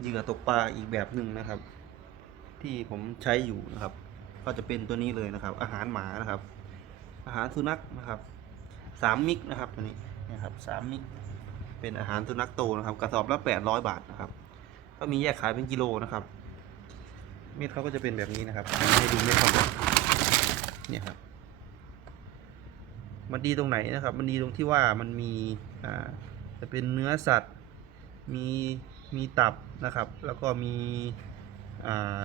เหยื่อตกปลาอีกแบบหนึ่งนะครับ ที่ผมใช้อยู่นะครับ ก็จะเป็นตัวนี้เลยนะครับ อาหารหมานะครับ อาหารสุนัขนะครับสามมิกนะครับตัวนี้นะครับสามมิกเป็นอาหารสุนัขโตนะครับ กระสอบละแปดร้อยบาทนะครับ ก็มีแยกขายเป็นกิโลนะครับ เม็ดเขาก็จะเป็นแบบนี้นะครับให้ดูเม็ดเขาเนี่ยครับ มันดีตรงไหนนะครับ มันดีตรงที่ว่ามันมีอ่าจะเป็นเนื้อสัตว์ มี มีตับนะครับ แล้วก็มีอ่า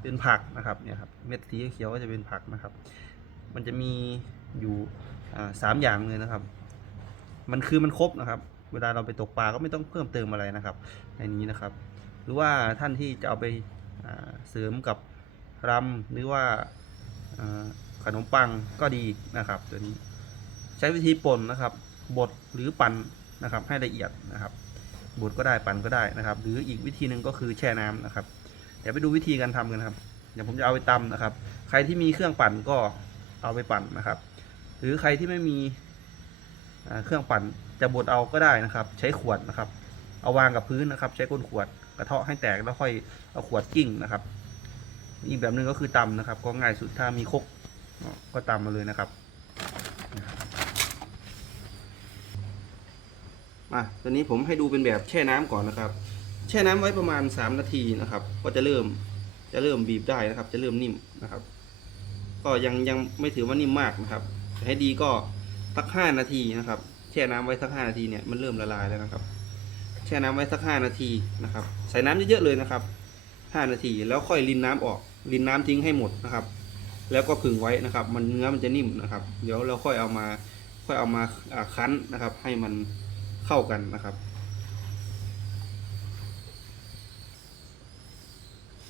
เป็นผักนะครับเนี่ยครับเม็ดสีเขียวก็จะเป็นผักนะครับ มันจะมีอยู่สามอย่างเลยนะครับ มันคือมันครบนะครับ เวลาเราไปตกปลาก็ไม่ต้องเพิ่มเติมอะไรนะครับ ในนี้นะครับ หรือว่าท่านที่จะเอาไปเสริมกับรำหรือว่าอ่าขนมปังก็ดีนะครับ ตัวนี้ใช้วิธีป่นนะครับบดหรือปั่นนะครับให้ละเอียดนะครับ บดก็ได้ปั่นก็ได้นะครับ หรืออีกวิธีหนึ่งก็คือแช่น้ำนะครับ เดี๋ยวไปดูวิธีการทำกันครับ เดี๋ยวผมจะเอาไปตำนะครับ ใครที่มีเครื่องปั่นก็เอาไปปั่นนะครับ หรือใครที่ไม่มีเครื่องปั่นจะบดเอาก็ได้นะครับ ใช้ขวดนะครับ เอาวางกับพื้นนะครับ ใช้ก้นขวดกระเทาะให้แตกแล้วค่อยเอาขวดกิ้งนะครับ อีกแบบหนึ่งก็คือตำนะครับ ก็ง่ายสุดถ้ามีคกก็ตำมาเลยนะครับ มาตอนนี้ผมให้ดูเป็นแบบแช่น้ำก่อนนะครับ แช่น้ำไว้ประมาณ 3 นาทีนะครับ ก็จะเริ่มจะเริ่มบีบได้นะครับ จะเริ่มนิ่มนะครับ ก็ยังยังไม่ถือว่านิ่มมากนะครับจะให้ดีก็สักห้านาทีนะครับ แช่น้ำไว้สักห้านาทีเนี่ยมันเริ่มละลายแล้วนะครับ แช่น้ำไว้สักห้านาทีนะครับ ใส่น้ำเยอะๆเลยนะครับห้านาทีแล้วค่อยรินน้ำออกรินน้ำทิ้งให้หมดนะครับ แล้วก็ผึ่งไว้นะครับ มันเนื้อมันจะนิ่มนะครับ เดี๋ยวเราค่อยเอามาค่อยเอามาคั้นนะครับ ให้มัน เข้ากันนะครับ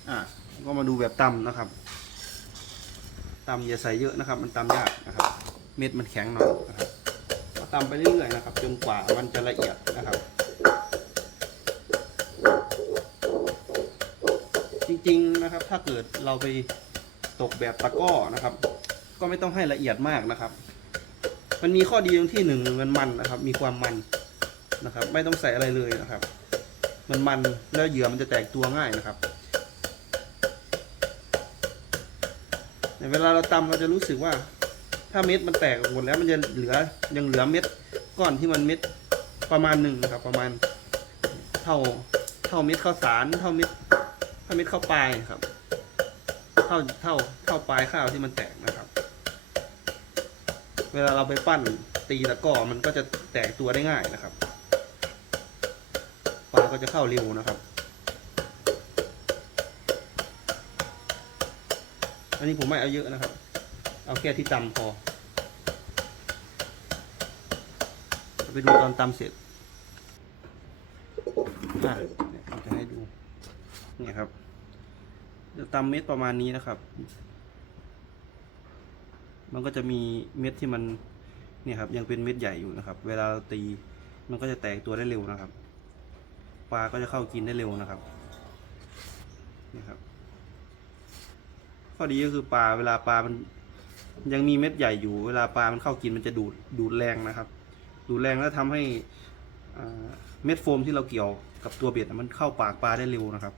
อะก็มาดูแบบตำนะครับตำอย่าใส่เยอะนะครับ มันตำยากนะครับ เม็ดมันแข็งหน่อยนะครับก็ตำไปเรื่อยๆนะครับ จนกว่ามันจะละเอียดนะครับ จริงๆนะครับ ถ้าเกิดเราไปตกแบบตะก้อนะครับ ก็ไม่ต้องให้ละเอียดมากนะครับ มันมีข้อดีตรงที่หนึ่งมันมันนะครับ มีความมัน นะครับ ไม่ต้องใส่อะไรเลยนะครับ มันมันแล้วเหยื่อมันจะแตกตัวง่ายนะครับเวลาเราตำเราจะรู้สึกว่า ถ้าเม็ดมันแตกหมดแล้วมันจะเหลือยังเหลือเม็ดก้อนที่มันเม็ดประมาณหนึ่งนะครับ ประมาณ เท่าเท่าเม็ดข้าวสารเท่าเม็ดเท่าเม็ดข้าวปลายครับ เท่าเท่าเท่าปลายข้าวที่มันแตกนะครับ เวลาเราไปปั้นตีตะก้อมันก็จะแตกตัวได้ง่ายนะครับาก็จะเข้าเร็วนะครับ อันนี้ผมไม่เอาเยอะนะครับ เอาแค่ที่ตำพอ ไปดูตอนตำเสร็จอะเนี่ยผมจะให้ดู เนี่ยครับจะตำเม็ดประมาณนี้นะครับ มันก็จะมีเม็ดที่มันเนี่ยครับยังเป็นเม็ดใหญ่อยู่นะครับ เวลาเราตีมันก็จะแตกตัวได้เร็วนะครับ ปลาก็จะเข้ากินได้เร็วนะครับนี่ครับข้อดีก็คือปลาเวลาปลามันยังมีเม็ดใหญ่อยู่ เวลาปลามันเข้ากินมันจะดูดดูดแรงนะครับ ดูดแรงแล้วทำให้เม็ดโฟมที่เราเกี่ยวกับตัวเบ็ดมันเข้าปากปลาได้เร็วนะครับ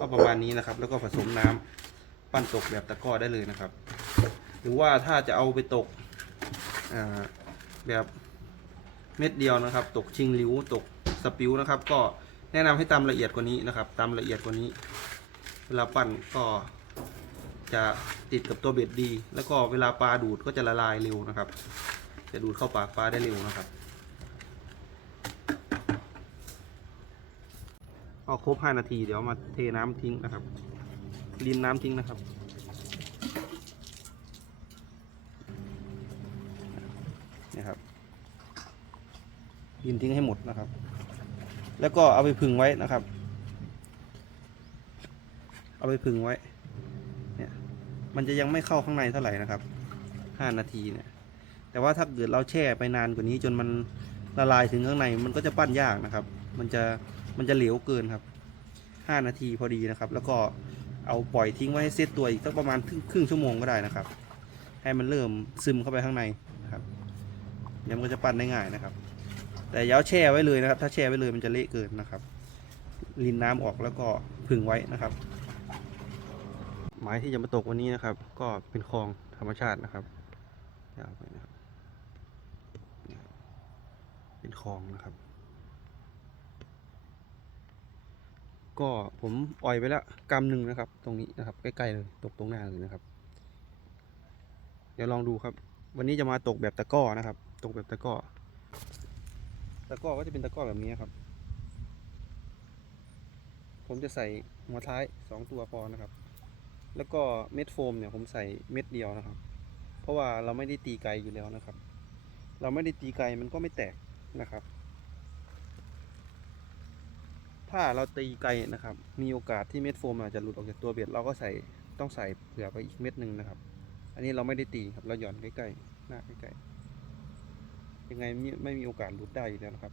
ก็ประมาณนี้นะครับ แล้วก็ผสมน้ำปั้นตกแบบตะก้อได้เลยนะครับ หรือว่าถ้าจะเอาไปตก แบบเม็ดเดียวนะครับ ตกชิงริ้วตกสปิวนะครับ ก็แนะนำให้ตำละเอียดกว่านี้นะครับตำละเอียดกว่านี้ เวลาปั้นก็จะติดกับตัวเบ็ดดี แล้วก็เวลาปลาดูดก็จะละลายเร็วนะครับ จะดูดเข้าปากปลาได้เร็วนะครับก็ครบ 5 นาทีเดี๋ยวมาเทน้ำทิ้งนะครับรินน้ำทิ้งนะครับินทิ้งให้หมดนะครับ แล้วก็เอาไปผึ่งไว้นะครับ เอาไปผึ่งไว้ เนี่ย มันจะยังไม่เข้าข้างในเท่าไหร่นะครับ5นาทีเนี่ย แต่ว่าถ้าเกิดเราแช่ไปนานกว่านี้จนมันละลายถึงข้างในมันก็จะปั้นยากนะครับ มันจะมันจะเหลวเกินครับห้านาทีพอดีนะครับ แล้วก็เอาปล่อยทิ้งไว้ให้เซตตัวอีกสักประมาณครึ่งครึ่งชั่วโมงก็ได้นะครับ ให้มันเริ่มซึมเข้าไปข้างในนะครับดี๋ยวมันก็จะปั้นได้ง่ายนะครับ แต่อยาแช่ไว้เลยนะครับ ถ้าแช่ไว้เลยมันจะเละเกินนะครับรินน้ำออกแล้วก็ผึ่งไว้นะครับหมายที่จะมาตกวันนี้นะครับ ก็เป็นคลองธรรมชาตินะครับยาวไปนะครับ เป็นคลองนะครับ ก็ผมอ่อยไปแล้วกำหนึ่งนะครับ ตรงนี้นะครับ ใกล้ๆเลยตกตรงหน้าเลยนะครับ เดี๋ยวลองดูครับ วันนี้จะมาตกแบบตะก้อนะครับ ตกแบบตะก้อ ตะกร้อก็จะเป็นตะกร้อแบบนี้ครับ ผมจะใส่หัวท้ายสองตัวพอนะครับ แล้วก็เม็ดโฟมเนี่ยผมใส่เม็ดเดียวนะครับ เพราะว่าเราไม่ได้ตีไกลอยู่แล้วนะครับ เราไม่ได้ตีไกลมันก็ไม่แตกนะครับ ถ้าเราตีไกลนะครับ มีโอกาสที่เม็ดโฟมอาจจะหลุดออกจากตัวเบ็ดเราก็ใส่ต้องใส่เผื่อไปอีกเม็ดหนึ่งนะครับ อันนี้เราไม่ได้ตีครับเราหย่อนใกล้ๆหน้าใกล้ๆ ยังไงไม่ไม่มีโอกาสหลุดได้อยู่แล้วนะครับ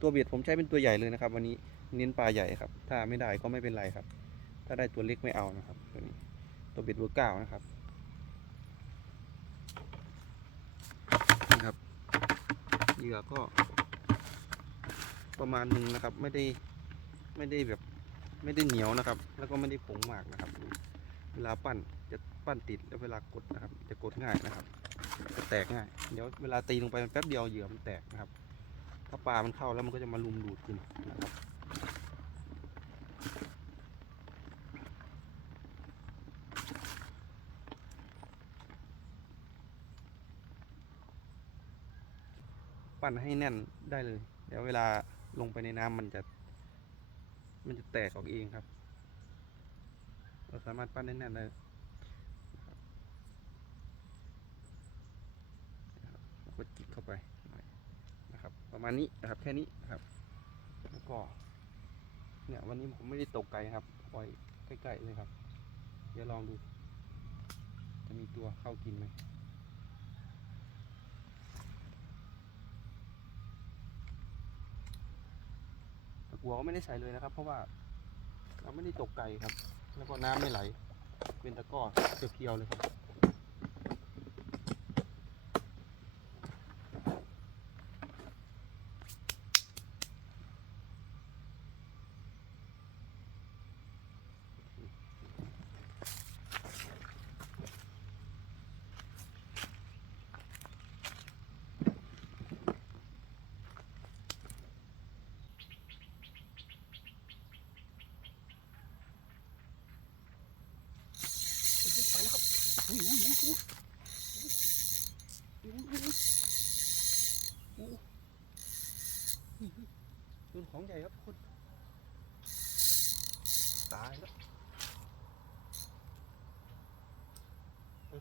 ตัวเบ็ดผมใช้เป็นตัวใหญ่เลยนะครับ วันนี้เน้นปลาใหญ่ครับ ถ้าไม่ได้ก็ไม่เป็นไรครับ ถ้าได้ตัวเล็กไม่เอานะครับ ตัวนี้ตัวเบ็ดเบอร์เก้านะครับนี่ครับเหยื่อก็ ประมาณหนึ่งนะครับ ไม่ได้ไม่ได้แบบไม่ได้เหนียวนะครับ แล้วก็ไม่ได้ผงมากนะครับ เวลาปั้นจะปั้นติดแล้วเวลากดนะครับ จะกดง่ายนะครับ จะแตกง่ายเดี๋ยวเวลาตีลงไปแป๊บเดียวเหยื่อมันแตกนะครับ ถ้าปลามันเข้าแล้วมันก็จะมาลุมดูดกินนะครับปั้นให้แน่นได้เลย เดี๋ยวเวลาลงไปในน้ำมันจะ มันจะแตกออกเองครับ เราสามารถปั้นได้แน่นได้นะครับนะครับแล้ว ก็จิกเข้าไปหน่อยนะครับ ประมาณนี้นะครับแค่นี้นะครับ แล้วก็ เนี่ยวันนี้ผมไม่ได้ตกไกลครับ ปล่อยใกล้ๆเลยครับ เดี๋ยวลองดู จะมีตัวเข้ากินไหมตะกัวก็ไม่ได้ใส่เลยนะครับ เพราะว่าเราไม่ได้ตกไกลครับ แล้วก็น้ำไม่ไหล เป็นตะก้อเพียวๆเลยครับไปแล้วครับอุ้ยอุ้ยอุ้ยอุ้ยอุ้ยอุ้ยอุ้ยโด นของใหญ่ครับทุกคนตายแล้ว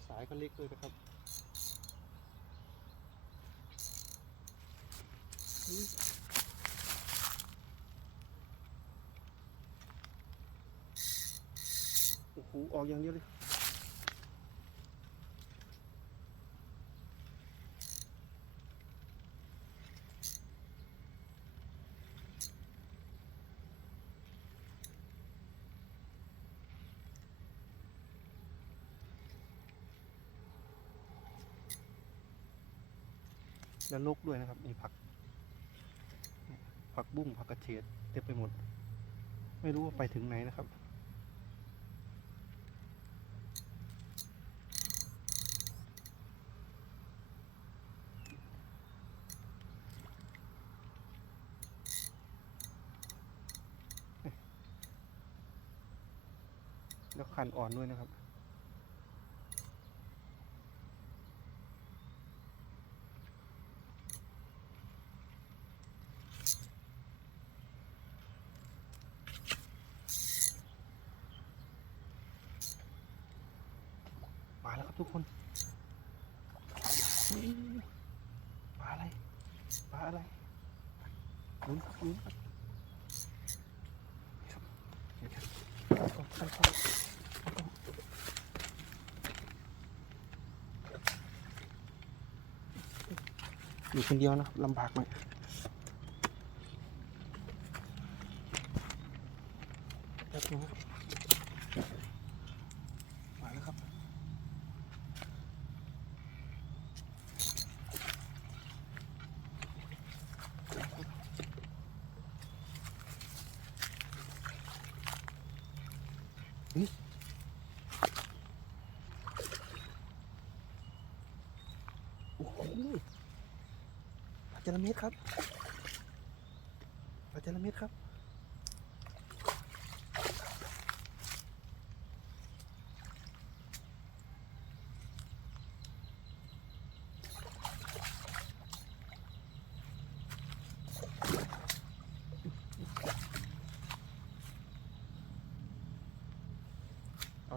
สายก็เล็กเลยนะครับโอ้โหออกอย่างเดียวเลย แล้วลกด้วยนะครับ มีผัก ผักบุ้งผักกระเฉดเต็มไปหมด ไม่รู้ว่าไปถึงไหนนะครับ แล้วคันอ่อนด้วยนะครับ มาแล้วครับ ทุกคนปลาอะไรปลาอะไรลุ้นลุ้นครับนี่ครับเดี๋ยๆอยู่คนเดียวนะลำบากหน่อย โอ้โหปลาจระเม็ดครับปลาจระเม็ดครับ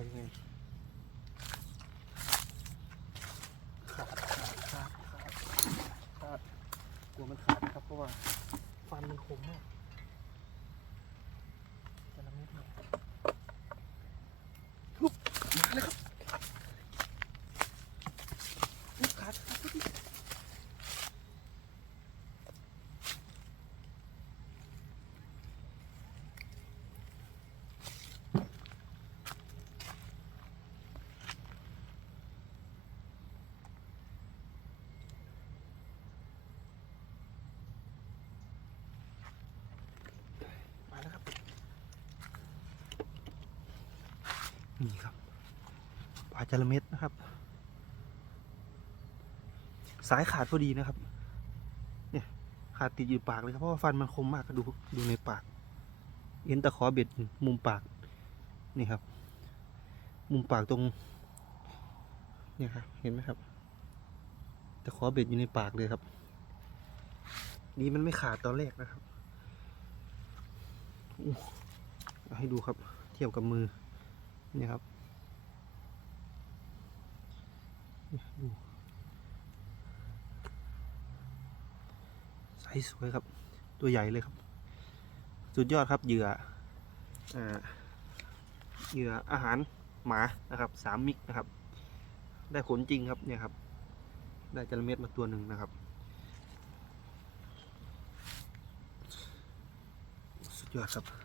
เอายังไงขาดขาดขาดขาดขาดกลัวมันขาดนะครับเพราะว่าฟันมันคมมากจะละเม็ดเนี่ยลุกมาเลยครับลุกขาดขาดพอดีมาแล้วครับ นี่ครับปลา จระเม็ดนะครับ สายขาดพอดีนะครับ เนี่ยขาดติดอยู่ปากเลยครับเพราะว่าฟันมันคมมากดูดูในปาก เอ็นตะขอเบ็ดมุมปากนี่ครับ มุมปากตรงเนี่ยครับเห็นไหมครับตะขอเบ็ดอยู่ในปากเลยครับ นี่มันไม่ขาดตอนแรกนะครับให้ดูครับ เทียบกับมือนี่ครับเนี่ย ดูไซส์สวยครับ ตัวใหญ่เลยครับ สุดยอดครับเหยื่ออเหยื่ออาหารหมานะครับสามมิกนะครับ ได้ผลจริงครับเนี่ยครับ ได้จระเม็ดมาตัวหนึ่งนะครับ สุดยอดครับ